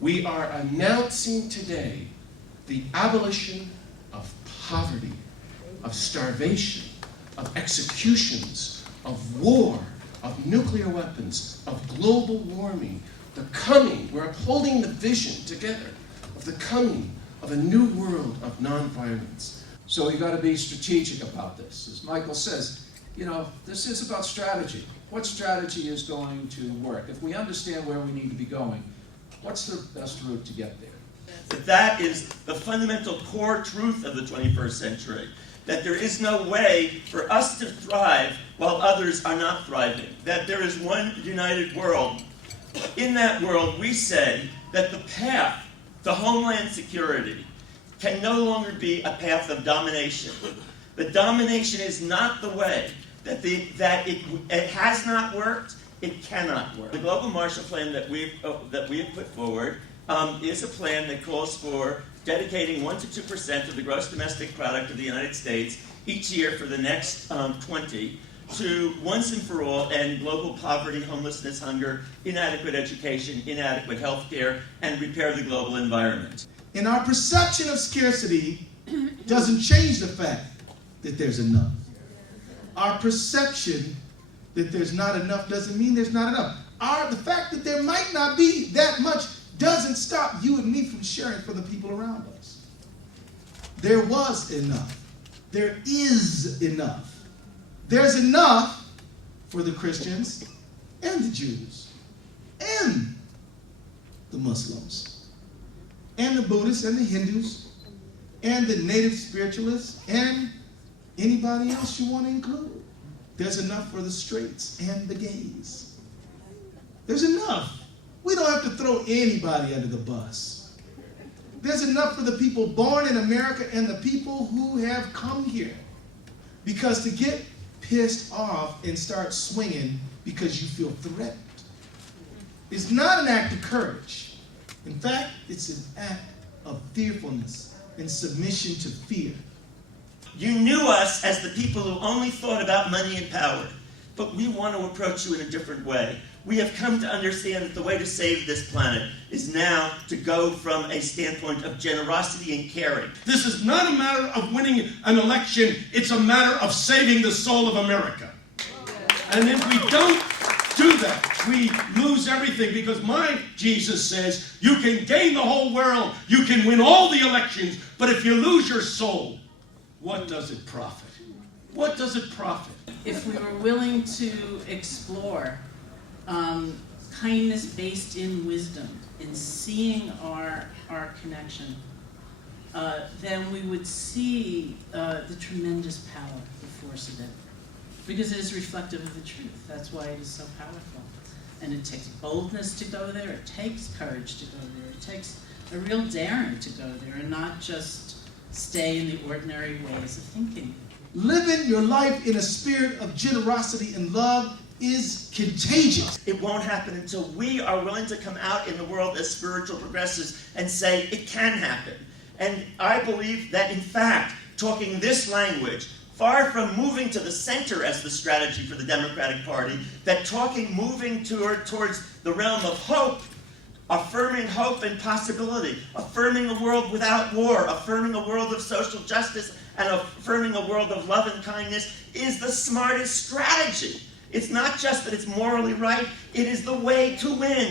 We are announcing today the abolition of poverty, of starvation, of executions, of war, of nuclear weapons, of global warming, the coming, we're upholding the vision together of the coming of a new world of nonviolence. So we got to be strategic about this. As Michael says, this is about strategy. What strategy is going to work? If we understand where we need to be going, what's the best route to get there? That is the fundamental core truth of the 21st century. That there is no way for us to thrive while others are not thriving. That there is one united world. In that world, we say that the path to homeland security can no longer be a path of domination. The domination is not the way. That it has not worked, it cannot work. The Global Marshall Plan that we have put forward is a plan that calls for dedicating 1 to 2% of the gross domestic product of the United States each year for the next 20 to once and for all end global poverty, homelessness, hunger, inadequate education, inadequate health care, and repair the global environment. And our perception of scarcity doesn't change the fact that there's enough. Our perception that there's not enough doesn't mean there's not enough. The fact that there might not be that much doesn't stop you and me from sharing for the people around us. There was enough. There is enough. There's enough for the Christians and the Jews and the Muslims and the Buddhists and the Hindus and the native spiritualists and anybody else you want to include. There's enough for the straights and the gays. There's enough. We don't have to throw anybody under the bus. There's enough for the people born in America and the people who have come here. Because to get pissed off and start swinging because you feel threatened is not an act of courage. In fact, it's an act of fearfulness and submission to fear. You knew us as the people who only thought about money and power, but we want to approach you in a different way. We have come to understand that the way to save this planet is now to go from a standpoint of generosity and caring. This is not a matter of winning an election, it's a matter of saving the soul of America. And if we don't do that, we lose everything, because my Jesus says you can gain the whole world, you can win all the elections, but if you lose your soul, what does it profit? What does it profit? If we were willing to explore kindness based in wisdom, in seeing our connection, then we would see the tremendous power, the force of it. Because it is reflective of the truth. That's why it is so powerful. And it takes boldness to go there, it takes courage to go there, it takes a real daring to go there, and not just stay in the ordinary ways of thinking. Living your life in a spirit of generosity and love is contagious. It won't happen until we are willing to come out in the world as spiritual progressives and say it can happen. And I believe that, in fact, talking this language, far from moving to the center as the strategy for the Democratic Party, that moving towards the realm of hope, affirming hope and possibility, affirming a world without war, affirming a world of social justice, and affirming a world of love and kindness is the smartest strategy. It's not just that it's morally right, it is the way to win.